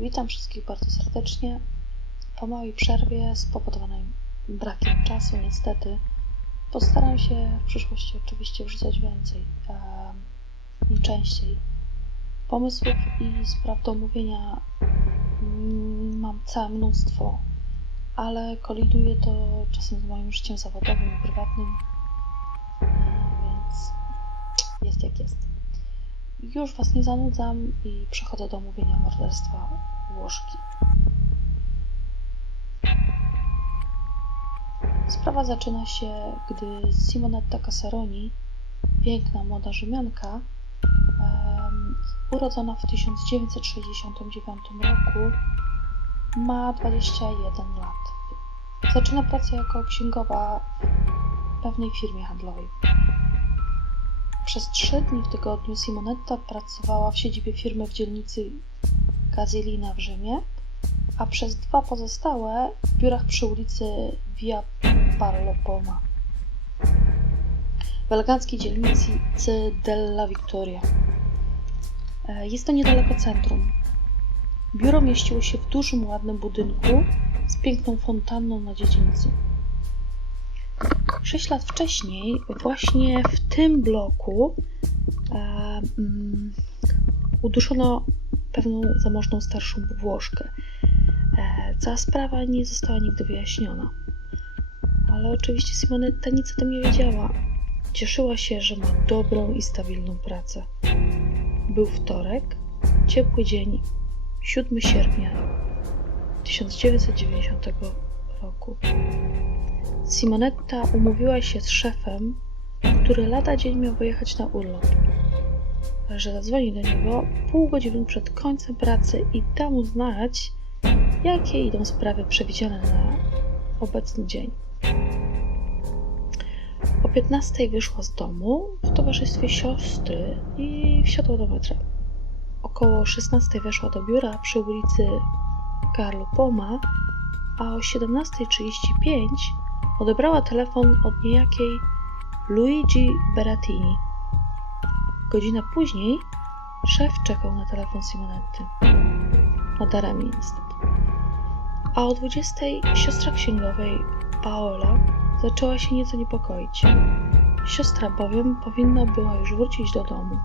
Witam wszystkich bardzo serdecznie. Po małej przerwie spowodowanej brakiem czasu, niestety, postaram się w przyszłości oczywiście wrzucać więcej i częściej. Pomysłów i spraw do omówienia mm, mam całe mnóstwo, ale koliduje to czasem z moim życiem zawodowym i prywatnym, e, więc jest jak jest. Już Was nie zanudzam i przechodzę do omówienia morderstwa Włoszki. Sprawa zaczyna się, gdy Simonetta Casaroni, piękna młoda Rzymianka, em, urodzona w 1969 roku, ma 21 lat. Zaczyna pracę jako księgowa w pewnej firmie handlowej. Przez trzy dni w tygodniu Simonetta pracowała w siedzibie firmy w dzielnicy Gazilina w Rzymie, a przez dwa pozostałe w biurach przy ulicy Via Parlo Poma w eleganckiej dzielnicy Della Victoria. E, Jest to niedaleko centrum. Biuro mieściło się w dużym, ładnym budynku z piękną fontanną na dziedzińcu. Sześć lat wcześniej, właśnie w tym bloku, e, mm, uduszono pewną zamożną starszą Włoszkę. E, cała sprawa nie została nigdy wyjaśniona. Ale oczywiście Simonetta nic o tym nie wiedziała. Cieszyła się, że ma dobrą i stabilną pracę. Był wtorek, ciepły dzień, 7 sierpnia 1990 roku. Simonetta umówiła się z szefem, który lada dzień miał wyjechać na urlop. Że zadzwoni do niego pół godziny przed końcem pracy i da mu znać, jakie idą sprawy przewidziane na obecny dzień. O 15 wyszła z domu w towarzystwie siostry i wsiadła do metra. Około 16 weszła do biura przy ulicy Carlo Poma, a o 17.35 odebrała telefon od niejakiej Luigi Berrettini. Godzinę później szef czekał na telefon Simonetty. Nadaremnie niestety. A o 20.00 siostra księgowej Paola zaczęła się nieco niepokoić. Siostra bowiem powinna była już wrócić do domu.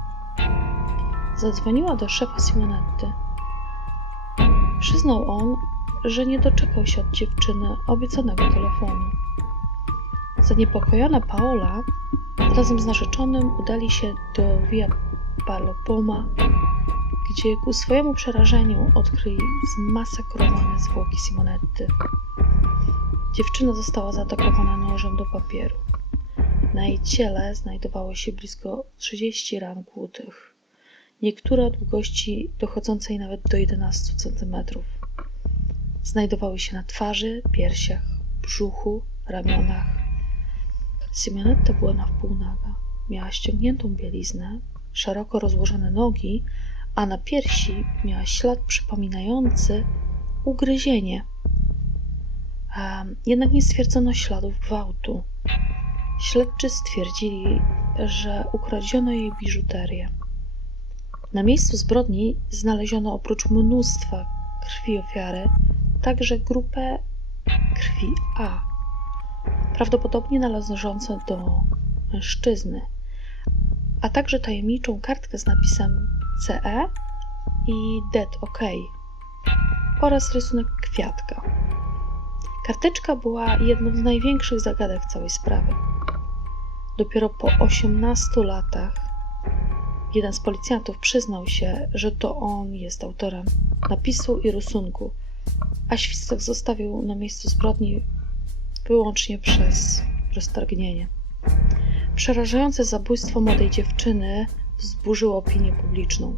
Zadzwoniła do szefa Simonetty. Przyznał on, że nie doczekał się od dziewczyny obiecanego telefonu. Zaniepokojona Paola razem z narzeczonym udali się do Via Palopoma, gdzie ku swojemu przerażeniu odkryli zmasakrowane zwłoki Simonetty. Dziewczyna została zaatakowana nożem do papieru. Na jej ciele znajdowało się blisko 30 ran kłutych, niektóre o długości dochodzącej nawet do 11 cm. Znajdowały się na twarzy, piersiach, brzuchu, ramionach. Simonetta była na wpół naga. Miała ściągniętą bieliznę, szeroko rozłożone nogi, a na piersi miała ślad przypominający ugryzienie. Jednak nie stwierdzono śladów gwałtu. Śledczy stwierdzili, że ukradziono jej biżuterię. Na miejscu zbrodni znaleziono oprócz mnóstwa krwi ofiary także grupę krwi A, prawdopodobnie należącą do mężczyzny, a także tajemniczą kartkę z napisem CE i Dead OK oraz rysunek kwiatka. Karteczka była jedną z największych zagadek całej sprawy. Dopiero po 18 latach jeden z policjantów przyznał się, że to on jest autorem napisu i rysunku, a świstek zostawił na miejscu zbrodni wyłącznie przez roztargnienie. Przerażające zabójstwo młodej dziewczyny wzburzyło opinię publiczną.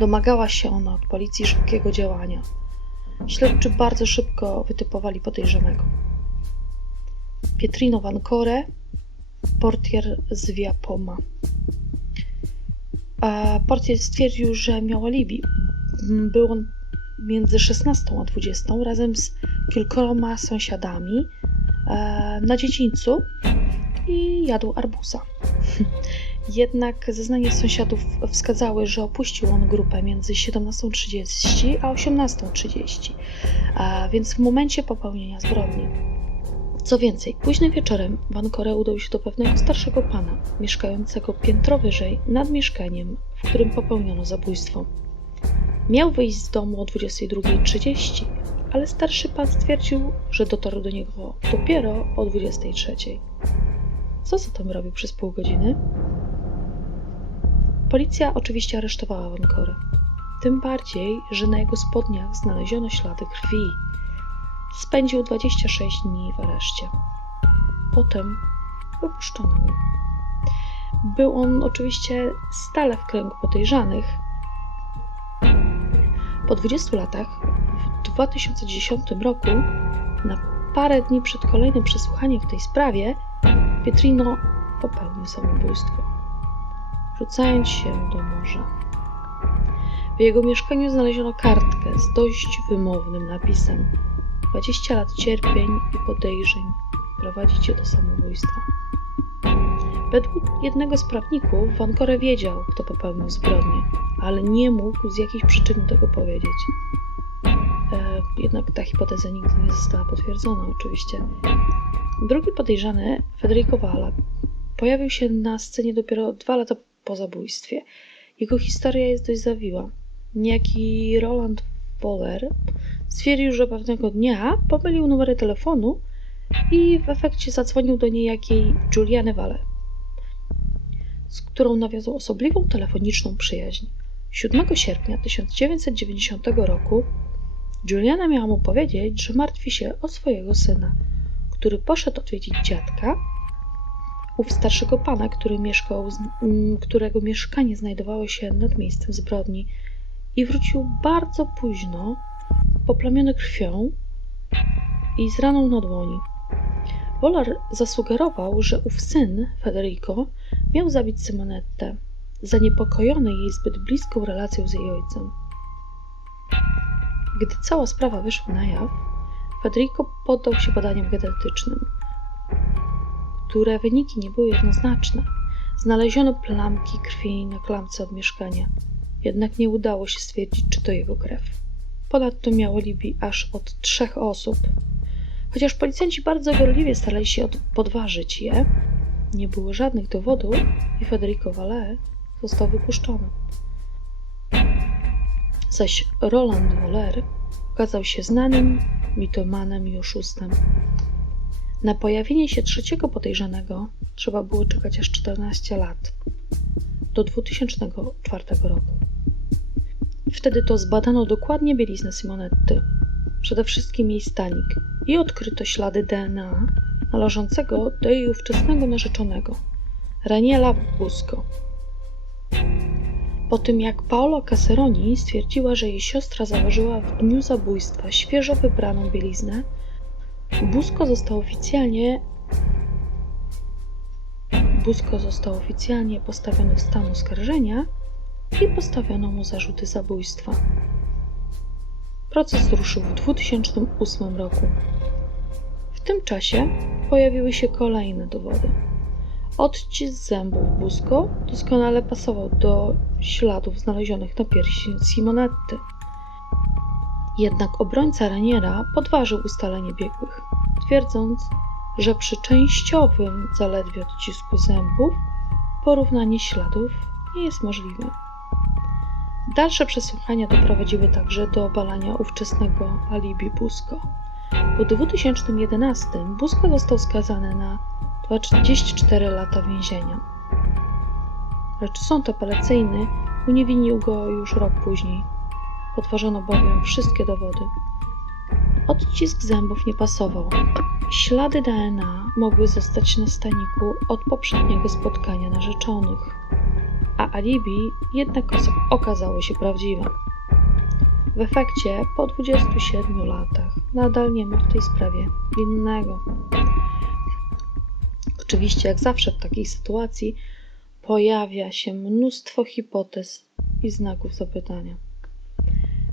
Domagała się ona od policji szybkiego działania. Śledczy bardzo szybko wytypowali podejrzanego. Pietrino Vancore, portier z Via Poma. A portier stwierdził, że miał alibi. Był on między 16 a 20 razem z kilkoma sąsiadami e, na dziedzińcu i jadł arbuza. Jednak zeznania sąsiadów wskazały, że opuścił on grupę między 17.30 a 18.30, a więc w momencie popełnienia zbrodni. Co więcej, późnym wieczorem Van Kore udał się do pewnego starszego pana, mieszkającego piętro wyżej nad mieszkaniem, w którym popełniono zabójstwo. Miał wyjść z domu o 22.30, ale starszy pan stwierdził, że dotarł do niego dopiero o 23.00. Co zatem robił przez pół godziny? Policja oczywiście aresztowała Van Korę. Tym bardziej, że na jego spodniach znaleziono ślady krwi. Spędził 26 dni w areszcie. Potem wypuszczono go. Był on oczywiście stale w kręgu podejrzanych. Po 20 latach, w 2010 roku, na parę dni przed kolejnym przesłuchaniem w tej sprawie, Pietrino popełnił samobójstwo, rzucając się do morza. W jego mieszkaniu znaleziono kartkę z dość wymownym napisem 20 lat cierpień i podejrzeń prowadzi cię do samobójstwa. Według jednego z prawników Van wiedział, kto popełnił zbrodnię, ale nie mógł z jakichś przyczyn tego powiedzieć. E, jednak ta hipoteza nigdy nie została potwierdzona, oczywiście. Drugi podejrzany, Federico Valla, pojawił się na scenie dopiero dwa lata po zabójstwie. Jego historia jest dość zawiła. Niejaki Roland Boller stwierdził, że pewnego dnia pomylił numery telefonu i w efekcie zadzwonił do niejakiej Juliany Valle, z którą nawiązał osobliwą telefoniczną przyjaźń. 7 sierpnia 1990 roku Juliana miała mu powiedzieć, że martwi się o swojego syna, który poszedł odwiedzić dziadka, ów starszego pana, który mieszkał, którego mieszkanie znajdowało się nad miejscem zbrodni i wrócił bardzo późno, poplamiony krwią i z raną na dłoni. Wolar zasugerował, że ów syn, Federico, miał zabić Simonetę, zaniepokojony jej zbyt bliską relacją z jej ojcem. Gdy cała sprawa wyszła na jaw, Federico poddał się badaniom genetycznym, które wyniki nie były jednoznaczne. Znaleziono plamki krwi na klamce od mieszkania, jednak nie udało się stwierdzić, czy to jego krew. Ponadto miało alibi aż od trzech osób. Chociaż policjanci bardzo gorliwie starali się podważyć je, nie było żadnych dowodów i Federico Valle został wypuszczony. Zaś Roland Waller okazał się znanym mitomanem i oszustem. Na pojawienie się trzeciego podejrzanego trzeba było czekać aż 14 lat, do 2004 roku. Wtedy to zbadano dokładnie bieliznę Simonetty, przede wszystkim jej stanik i odkryto ślady DNA należącego do jej ówczesnego narzeczonego, Raniela Busco. Po tym jak Paola Caseroni stwierdziła, że jej siostra założyła w dniu zabójstwa świeżo wybraną bieliznę, Busco został oficjalnie Busco został oficjalnie postawiony w stan oskarżenia i postawiono mu zarzuty zabójstwa. Proces ruszył w 2008 roku. W tym czasie pojawiły się kolejne dowody. Odcisk zębów Busco doskonale pasował do śladów znalezionych na piersi Simonetty. Jednak obrońca Raniera podważył ustalenie biegłych, twierdząc, że przy częściowym zaledwie odcisku zębów porównanie śladów nie jest możliwe. Dalsze przesłuchania doprowadziły także do obalania ówczesnego alibi Busco. W 2011 Busco został skazany na 24 lata więzienia. Lecz sąd apelacyjny uniewinnił go już rok później. Podważono bowiem wszystkie dowody. Odcisk zębów nie pasował. Ślady DNA mogły zostać na staniku od poprzedniego spotkania narzeczonych, a alibi jednak okazało się prawdziwe. W efekcie, po 27 latach, nadal nie ma w tej sprawie winnego. Oczywiście, jak zawsze w takiej sytuacji, pojawia się mnóstwo hipotez i znaków zapytania.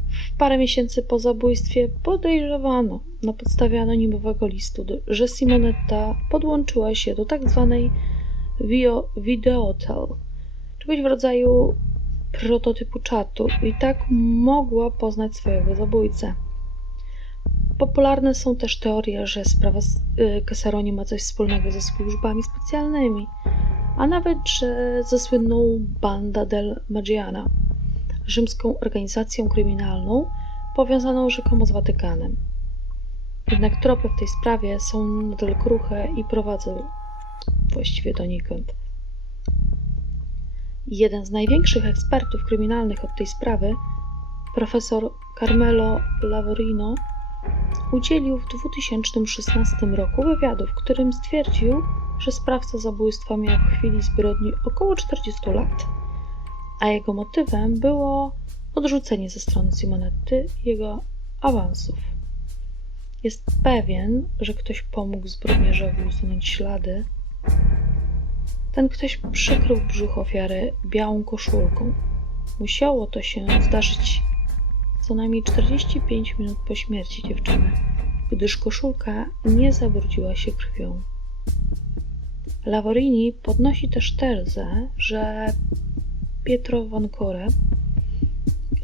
W parę miesięcy po zabójstwie podejrzewano na podstawie anonimowego listu, że Simonetta podłączyła się do tak zwanej Videotel, czegoś w rodzaju prototypu czatu i tak mogła poznać swojego zabójcę. Popularne są też teorie, że sprawa y, Casaroni ma coś wspólnego ze służbami specjalnymi, a nawet, że ze słynną Banda del Maggiana, rzymską organizacją kryminalną powiązaną rzekomo z Watykanem. Jednak tropy w tej sprawie są nadal kruche i prowadzą właściwie donikąd. Jeden z największych ekspertów kryminalnych od tej sprawy, profesor Carmelo Lavorino, udzielił w 2016 roku wywiadu, w którym stwierdził, że sprawca zabójstwa miał w chwili zbrodni około 40 lat, a jego motywem było odrzucenie ze strony Simonetty jego awansów. Jest pewien, że ktoś pomógł zbrodniarzowi usunąć ślady. Ten ktoś przykrył brzuch ofiary białą koszulką. Musiało to się zdarzyć co najmniej 45 minut po śmierci dziewczyny, gdyż koszulka nie zabrudziła się krwią. Lavorini podnosi też tezę, że Pietro Vancore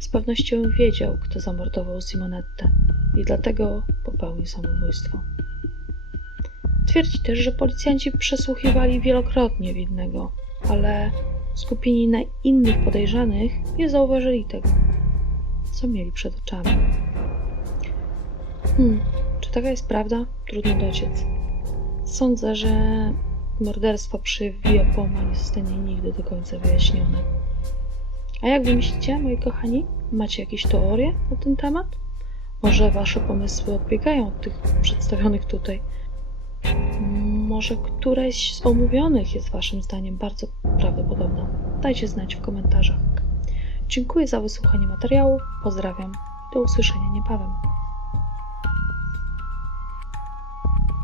z pewnością wiedział, kto zamordował Simonettę i dlatego popełnił samobójstwo. Twierdzi też, że policjanci przesłuchiwali wielokrotnie winnego, ale skupieni na innych podejrzanych nie zauważyli tego, co mieli przed oczami. Hmm, czy taka jest prawda? Trudno dociec. Sądzę, że morderstwo przy Viapoma nie zostanie nigdy do końca wyjaśnione. A jak wy myślicie, moi kochani? Macie jakieś teorie na ten temat? Może wasze pomysły odbiegają od tych przedstawionych tutaj? Może któreś z omówionych jest waszym zdaniem bardzo prawdopodobne? Dajcie znać w komentarzach. Dziękuję za wysłuchanie materiału, pozdrawiam, do usłyszenia niebawem.